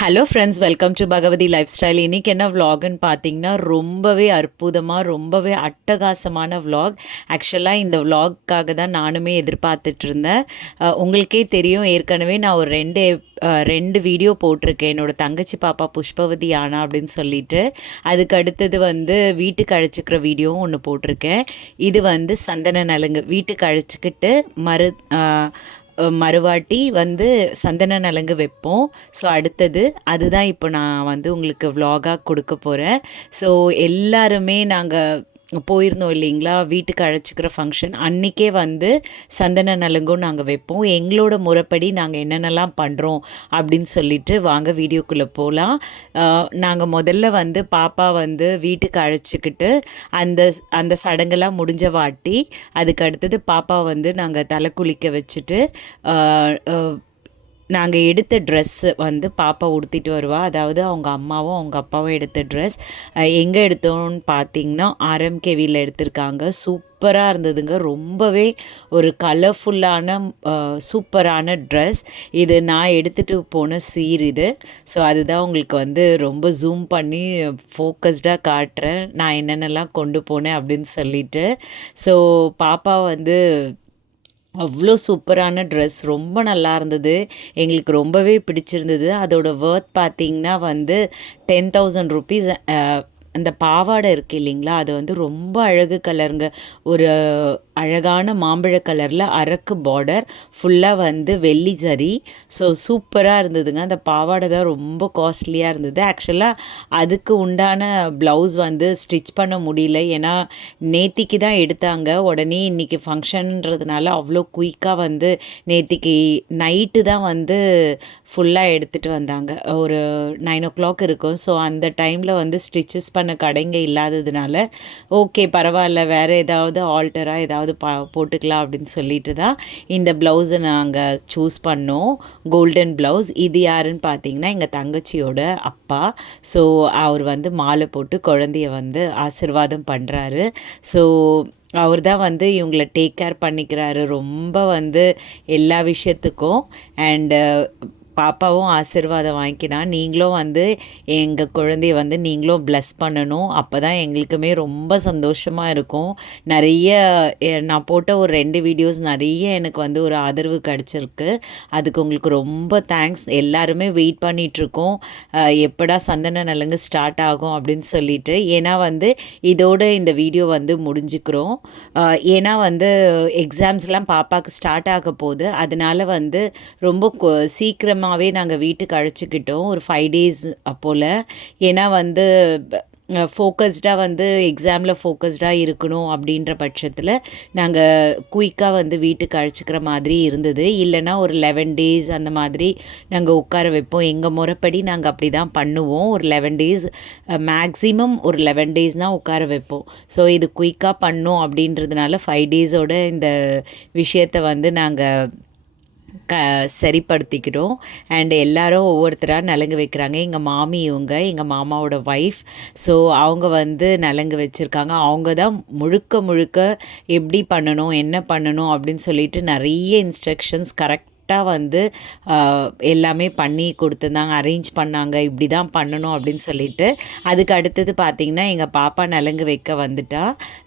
Hello friends, welcome to Bhagavathi lifestyle. இன்றைக்கி என்ன விலாகுன்னு பார்த்தீங்கன்னா, ரொம்பவே அற்புதமாக, ரொம்பவே அட்டகாசமான விலாக். ஆக்சுவலாக இந்த விலாக்காக தான் நானுமே எதிர்பார்த்துட்ருந்தேன். உங்களுக்கே தெரியும், ஏற்கனவே நான் ஒரு ரெண்டு வீடியோ போட்டிருக்கேன். என்னோடய தங்கச்சி பாப்பா புஷ்பவதி ஆனா அப்படின்னு சொல்லிட்டு. அதுக்கு அடுத்தது வீட்டுக்கு அழைச்சிக்கிற வீடியோவும் ஒன்று போட்டிருக்கேன். இது சந்தன நலுங்கு வீட்டுக்கு அழைச்சிக்கிட்டு மறுவாட்டி சந்தன நலங்கு வைப்போம். ஸோ அடுத்தது அதுதான் இப்போ நான் உங்களுக்கு விலாகாக கொடுக்க போகிறேன். ஸோ எல்லாருமே நாங்கள் போயிருந்தோம் இல்லைங்களா, வீட்டுக்கு அழைச்சிக்கிற ஃபங்க்ஷன் அன்றைக்கே சந்தன நலுங்கும் நாங்கள் வைப்போம். எங்களோட முறைப்படி நாங்கள் என்னென்னலாம் பண்ணுறோம் அப்படின்னு சொல்லிட்டு வாங்க வீடியோக்குள்ளே போகலாம். நாங்கள் முதல்ல பாப்பா வீட்டுக்கு அழைச்சிக்கிட்டு அந்த அந்த சடங்கெல்லாம் முடிஞ்ச வாட்டி அதுக்கு அடுத்தது பாப்பா நாங்கள் தலை குளிக்க வச்சுட்டு நாங்கள் எடுத்த ட்ரெஸ்ஸு பாப்பா உடுத்திட்டு வருவா. அதாவது அவங்க அம்மாவும் அவங்க அப்பாவும் எடுத்த ட்ரெஸ் எங்கே எடுத்தோன்னு பார்த்தீங்கன்னா ஆர்எம்கேவியில் எடுத்திருக்காங்க. சூப்பராக இருந்ததுங்க. ரொம்பவே ஒரு கலர்ஃபுல்லான சூப்பரான ட்ரெஸ். இது நான் எடுத்துகிட்டு போன இது. ஸோ அதுதான் உங்களுக்கு ரொம்ப ஜூம் பண்ணி ஃபோக்கஸ்டாக காட்டுறேன், நான் என்னென்னலாம் கொண்டு போனேன் அப்படின்னு சொல்லிட்டு. ஸோ பாப்பா அவ்வளோ சூப்பரான ட்ரெஸ், ரொம்ப நல்லா இருந்தது. எங்களுக்கு ரொம்பவே பிடிச்சிருந்தது. அதோட வொர்த் பார்த்திங்கன்னா 10,000 ருபீஸ். அந்த பாவாடை இருக்குது இல்லைங்களா, அது ரொம்ப அழகு கலருங்க. ஒரு அழகான மாம்பழ கலரில் அரக்கு பார்டர், ஃபுல்லாக வெள்ளி ஜரி. ஸோ சூப்பராக இருந்ததுங்க. அந்த பாவாடை தான் ரொம்ப காஸ்ட்லியாக இருந்தது. ஆக்சுவலாக அதுக்கு உண்டான ப்ளவுஸ் ஸ்டிச் பண்ண முடியல. ஏன்னா நேத்திக்கு தான் எடுத்தாங்க. உடனே இன்றைக்கி ஃபங்க்ஷன்றதுனால அவ்வளோ குயிக்காக நேத்திக்கு நைட்டு தான் ஃபுல்லாக எடுத்துகிட்டு வந்தாங்க. ஒரு 9 o'clock இருக்கும். ஸோ அந்த டைமில் ஸ்டிச்சஸ் பண்ண கடைங்க இல்லாததுனால ஓகே பரவாயில்ல, வேறு ஏதாவது ஆல்டராக ஏதாவது போட்டுக்கலாம் அப்படின்னு சொல்லிட்டு தான் இந்த ப்ளவுஸை நாங்கள் சூஸ் பண்ணோம். Golden blouse. இது யாருன்னு பார்த்தீங்கன்னா எங்கள் தங்கச்சியோட அப்பா. ஸோ அவர் மாலை போட்டு குழந்தைய ஆசிர்வாதம் பண்ணுறாரு. ஸோ அவர் தான் இவங்கள டேக் கேர் பண்ணிக்கிறாரு ரொம்ப எல்லா விஷயத்துக்கும். அண்டு பாப்பாவும் ஆசீர்வாதம் வாங்கிக்கினா, நீங்களும் எங்கள் குழந்தைய நீங்களும் ப்ளஸ் பண்ணணும். அப்போ தான் எங்களுக்குமே ரொம்ப சந்தோஷமாக இருக்கும். நிறைய நான் போட்ட ஒரு 2 வீடியோஸ் நிறைய எனக்கு ஒரு ஆதரவு கிடச்சிருக்கு. அதுக்கு உங்களுக்கு ரொம்ப தேங்க்ஸ். எல்லாருமே வெயிட் பண்ணிகிட்ருக்கோம், எப்படா சந்தன நலங்கு ஸ்டார்ட் ஆகும் அப்படின்னு சொல்லிட்டு. ஏன்னா இதோட இந்த வீடியோ முடிஞ்சுக்கிறோம். ஏன்னா எக்ஸாம்ஸ்லாம் பாப்பாவுக்கு ஸ்டார்ட் ஆக போகுது. அதனால் ரொம்ப சீக்கிரமாகவே நாங்கள் வீட்டுக்கு அழைச்சிக்கிட்டோம், ஒரு 5 days போல். ஏன்னா ஃபோக்கஸ்டாக எக்ஸாமில் ஃபோக்கஸ்டாக இருக்கணும் அப்படின்ற பட்சத்தில் நாங்கள் குயிக்காக வீட்டுக்கு அழைச்சிக்கிற மாதிரி இருந்தது. இல்லைன்னா ஒரு 11 days அந்த மாதிரி நாங்கள் உட்கார வைப்போம். எங்கள் முறைப்படி நாங்கள் அப்படி தான் பண்ணுவோம். ஒரு 11 days மேக்ஸிமம் ஒரு 11 days தான் உட்கார வைப்போம். ஸோ இது குயிக்காக பண்ணோம் அப்படின்றதுனால 5 days-ஓட இந்த விஷயத்தை நாங்கள் சரிப்படுத்திக்கிறோம். அண்ட் எல்லாரும் ஒவ்வொருத்தராக நலங்கு வைக்கிறாங்க. எங்கள் மாமி எங்கள் மாமாவோட ஒய்ஃப். ஸோ அவங்க நலங்கு வச்சுருக்காங்க. அவங்க தான் முழுக்க முழுக்க எப்படி பண்ணணும், என்ன பண்ணணும் அப்படின்னு சொல்லிட்டு நிறைய இன்ஸ்ட்ரக்ஷன்ஸ் கரெக்டாக எல்லாமே பண்ணி கொடுத்துருந்தாங்க, அரேஞ்ச் பண்ணாங்க. இப்படி தான் பண்ணணும் அப்படின்னு சொல்லிட்டு. அதுக்கு அடுத்தது பார்த்திங்கன்னா எங்கள் பாப்பா நலங்கு வைக்க வந்துட்டா.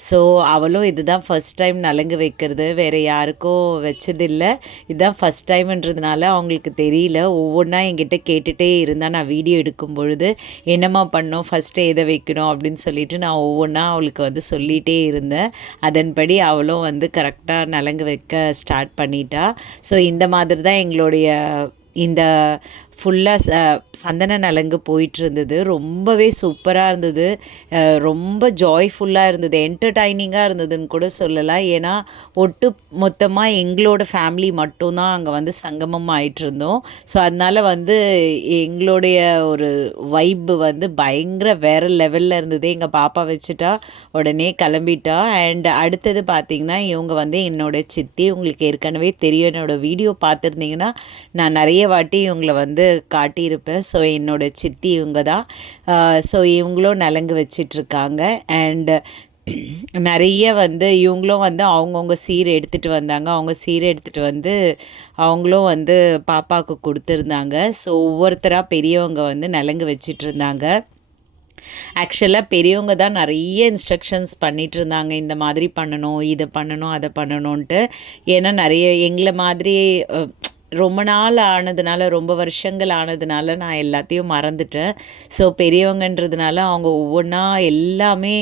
ஸோ அவளும் இதுதான் ஃபஸ்ட் டைம் நலங்கு வைக்கிறது, வேறு யாருக்கும் வச்சதில்லை. இதுதான் ஃபஸ்ட் டைம்ன்றதுனால அவங்களுக்கு தெரியல. ஒவ்வொன்றா என்கிட்ட கேட்டுகிட்டே இருந்தால் நான் வீடியோ எடுக்கும் பொழுது என்னம்மா பண்ணோம், ஃபஸ்ட்டு எதை வைக்கணும் அப்படின்னு சொல்லிட்டு நான் ஒவ்வொன்றா அவளுக்கு சொல்லிகிட்டே இருந்தேன். அதன்படி அவளும் கரெக்டாக நலங்கு வைக்க ஸ்டார்ட் பண்ணிட்டா. ஸோ இந்த மாதிரி தான் எங்களுடைய இந்த ஃபுல்லாக சந்தன நலங்கு போயிட்டுருந்தது. ரொம்பவே சூப்பராக இருந்தது. ரொம்ப ஜாய்ஃபுல்லாக இருந்தது, என்டர்டைனிங்காக இருந்ததுன்னு கூட சொல்லலாம். ஏன்னா ஒட்டு மொத்தமாக எங்களோட ஃபேமிலி மட்டும்தான் அங்கே சங்கமம் ஆகிட்டுருந்தோம். ஸோ அதனால் எங்களுடைய ஒரு வைப்பு பயங்கர வேறு லெவலில் இருந்தது. எங்கள் பாப்பா வச்சுட்டா உடனே கிளம்பிட்டா. அண்ட் அடுத்தது பார்த்திங்கன்னா இவங்க என்னோடய சித்தி. உங்களுக்கு ஏற்கனவே தெரியும், என்னோடய வீடியோ பார்த்துருந்தீங்கன்னா நான் நிறைய வாட்டி இவங்களை காட்டியிருப்பேன். ஸோ என்னோடய சித்தி இவங்க தான். ஸோ இவங்களும் நலங்கு வச்சிட்ருக்காங்க. அண்ட் நிறைய வந்து இவங்களும் வந்து அவங்கவுங்க சீர் எடுத்துகிட்டு வந்தாங்க. அவங்க சீர் எடுத்துகிட்டு வந்து அவங்களும் வந்து பாப்பாவுக்கு கொடுத்துருந்தாங்க. ஸோ ஒவ்வொருத்தராக பெரியவங்க வந்து நலங்கு வச்சிட்ருந்தாங்க. ஆக்சுவலாக பெரியவங்க தான் நிறைய இன்ஸ்ட்ரக்ஷன்ஸ் பண்ணிகிட்ருந்தாங்க. இந்த மாதிரி பண்ணணும், இதை பண்ணணும், அதை பண்ணணுன்ட்டு. ஏன்னா நிறைய எங்களை மாதிரி ரொம்ப நாள் ஆனதுனால, ரொம்ப வருஷங்கள் ஆனதுனால நான் எல்லாத்தையும் மறந்துட்டேன். ஸோ பெரியவங்கன்றதுனால அவங்க ஒவ்வொன்றா எல்லாமே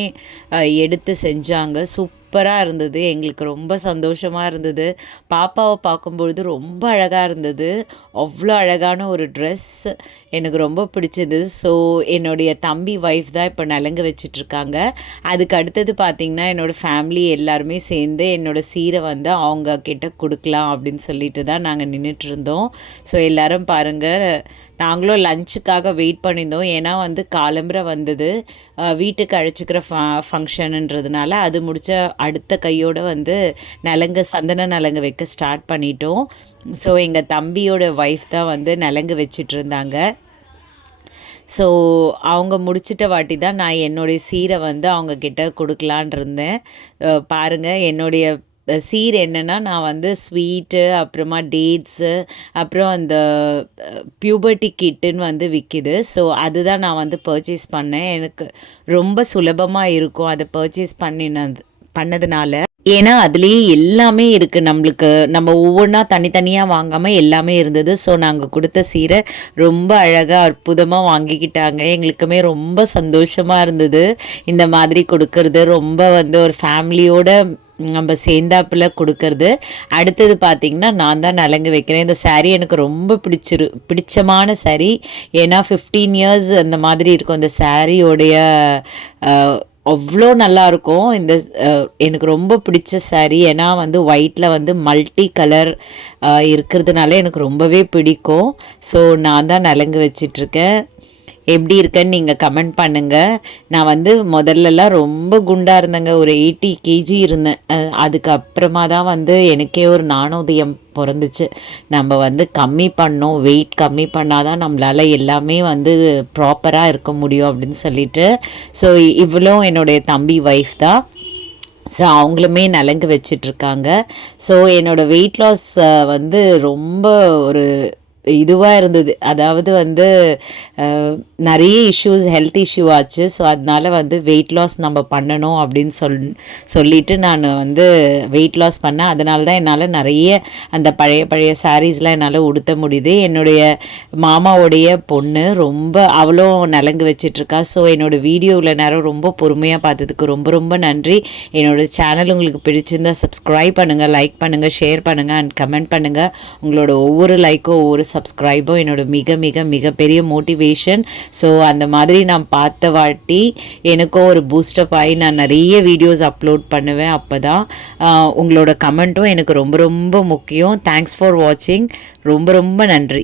எடுத்து செஞ்சாங்க. சூப்பராக இருந்தது. எங்களுக்கு ரொம்ப சந்தோஷமாக இருந்தது. பாப்பாவை பார்க்கும்பொழுது ரொம்ப அழகாக இருந்தது. அவ்வளோ அழகான ஒரு ட்ரெஸ் எனக்கு ரொம்ப பிடிச்சது. ஸோ என்னுடைய தம்பி ஒய்ஃப் தான் இப்போ நலங்கு வச்சிட்ருக்காங்க. அதுக்கு அடுத்தது பார்த்திங்கன்னா என்னோடய ஃபேமிலி எல்லாருமே சேர்ந்து என்னோடய சீரை வந்து அவங்க கிட்ட கொடுக்கலாம் அப்படின்னு சொல்லிட்டு தான் நாங்கள் நின்றுட்டுருந்தோம். ஸோ எல்லோரும் பாருங்கள், நாங்களும் லஞ்சுக்காக வெயிட் பண்ணியிருந்தோம். ஏன்னா வந்து காலம்பரை வந்தது வீட்டுக்கு அழைச்சிக்கிற ஃபங்க்ஷனுன்றதுனால அது முடித்த அடுத்த கையோடு வந்து நலங்கு சந்தன நலங்கு வைக்க ஸ்டார்ட் பண்ணிட்டோம். ஸோ எங்கள் தம்பியோட ஒய்ஃப் தான் வந்து நலங்கு வச்சிட்ருந்தாங்க. ஸோ அவங்க முடிச்சிட்ட வாட்டி தான் நான் என்னுடைய சீரை வந்து அவங்கக்கிட்ட கொடுக்கலான் இருந்தேன். பாருங்கள், என்னுடைய சீர் என்னென்னா, நான் வந்து ஸ்வீட்டு, அப்புறமா டேட்ஸு, அப்புறம் அந்த பியூபர்ட்டி கிட்டுன்னு வந்து விற்கிது. ஸோ அதுதான் நான் வந்து பர்ச்சேஸ் பண்ணேன். எனக்கு ரொம்ப சுலபமாக இருக்கும் அதை பர்ச்சேஸ் பண்ணதுனால. ஏன்னா அதுலேயே எல்லாமே இருக்குது. நம்மளுக்கு நம்ம ஒவ்வொன்றா தனித்தனியாக வாங்காமல் எல்லாமே இருந்தது. ஸோ நாங்கள் கொடுத்த சீரை ரொம்ப அழகாக அற்புதமாக வாங்கிக்கிட்டாங்க. எங்களுக்குமே ரொம்ப சந்தோஷமாக இருந்தது இந்த மாதிரி கொடுக்கறது. ரொம்ப வந்து ஒரு ஃபேமிலியோட நம்ம சேர்ந்தாப்பில் கொடுக்கறது. அடுத்தது பார்த்திங்கன்னா நான் தான் நலங்கு வைக்கிறேன். இந்த சாரீ எனக்கு ரொம்ப பிடிச்சமான சாரீ. ஏன்னா 15 இயர்ஸ் அந்த மாதிரி இருக்கும் அந்த சாரியோடைய. அவ்வளோ நல்லாயிருக்கும் இந்த எனக்கு ரொம்ப பிடிச்ச சாரீ. ஏன்னா வந்து ஒயிட்டில் வந்து மல்டி கலர் இருக்கிறதுனால எனக்கு ரொம்பவே பிடிக்கும். ஸோ நான் தான் நலங்கு வச்சிட்ருக்கேன். எப்படி இருக்கேன்னு நீங்கள் கமெண்ட் பண்ணுங்கள். நான் வந்து முதல்லலாம் ரொம்ப குண்டாக இருந்தேங்க. ஒரு 80 kg இருந்தேன். அதுக்கப்புறமா தான் வந்து எனக்கே ஒரு நாணோதயம் பிறந்துச்சு. நம்ம வந்து கம்மி பண்ணோம், வெயிட் கம்மி பண்ணால் தான் நம்மளால் எல்லாமே வந்து ப்ராப்பராக இருக்க முடியும் அப்படின்னு சொல்லிட்டு. ஸோ இவ்வளோ என்னுடைய தம்பி ஒய்ஃப் தான். ஸோ அவங்களுமே நலங்கு வச்சிட்ருக்காங்க. ஸோ என்னோடய வெயிட் லாஸ் வந்து ரொம்ப ஒரு இதுவாக இருந்தது. அதாவது வந்து நிறைய இஷ்யூஸ், ஹெல்த் இஷ்யூ ஆச்சு. ஸோ அதனால் வந்து வெயிட் லாஸ் நம்ம பண்ணணும் அப்படின்னு சொல்லிவிட்டு நான் வந்து வெயிட் லாஸ் பண்ணேன். அதனால தான் என்னால் நிறைய அந்த பழைய சாரீஸ்லாம் என்னால் உடுத்த முடியுது. என்னுடைய மாமாவுடைய பொண்ணு ரொம்ப அவளும் நலங்கு வச்சிட்ருக்கா. ஸோ என்னோடய வீடியோவில் நேரம் ரொம்ப பொறுமையாக பார்த்ததுக்கு ரொம்ப ரொம்ப நன்றி. என்னோடய சேனல் உங்களுக்கு பிடிச்சிருந்தால் சப்ஸ்கிரைப் பண்ணுங்கள், லைக் பண்ணுங்கள், ஷேர் பண்ணுங்கள் அண்ட் கமெண்ட் பண்ணுங்கள். உங்களோட ஒவ்வொரு லைக்கும் ஒவ்வொரு சப்ஸ்கிரைபும் என்னோட மிகப்பெரிய மோட்டிவேஷன். ஸோ அந்த மாதிரி நான் பார்த்த வாட்டி எனக்கும் ஒரு பூஸ்டப் ஆகி நான் நிறைய வீடியோஸ் அப்லோட் பண்ணுவேன். அப்போ தான் உங்களோட கமெண்ட்டும் எனக்கு ரொம்ப ரொம்ப முக்கியம். தேங்க்ஸ் ஃபார் வாட்சிங். ரொம்ப ரொம்ப நன்றி.